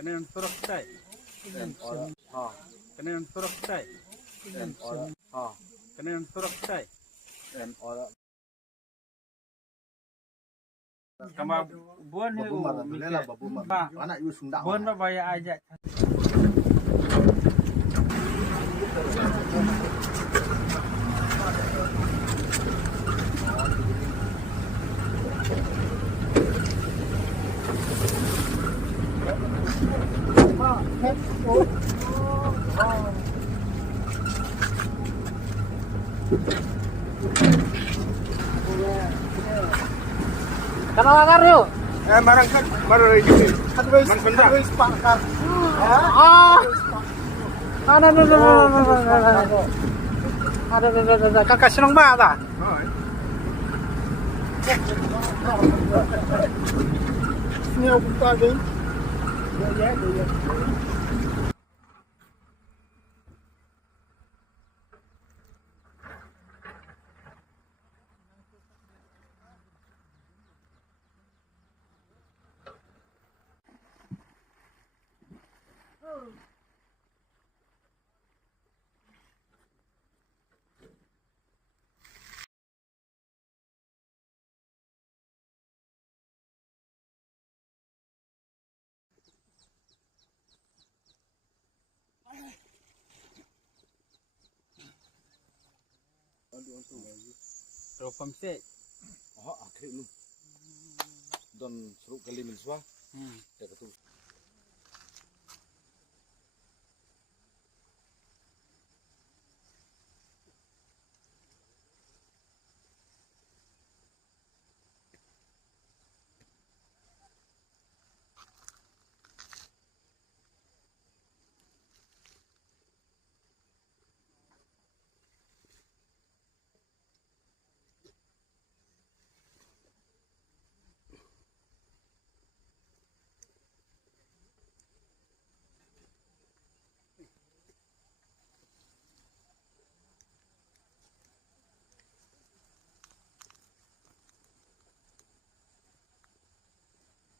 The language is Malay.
Kenen turok tay. Kenen turok tay. Kenen turok tay. Kama buan ni anak ibu sunda buan ba baya aja. Kenapa Karyo? barang kan baru ini Ada kakak senang banget ah. ini aku pakai Ropam sih. akhir lu don seru kali miliswa ya ketu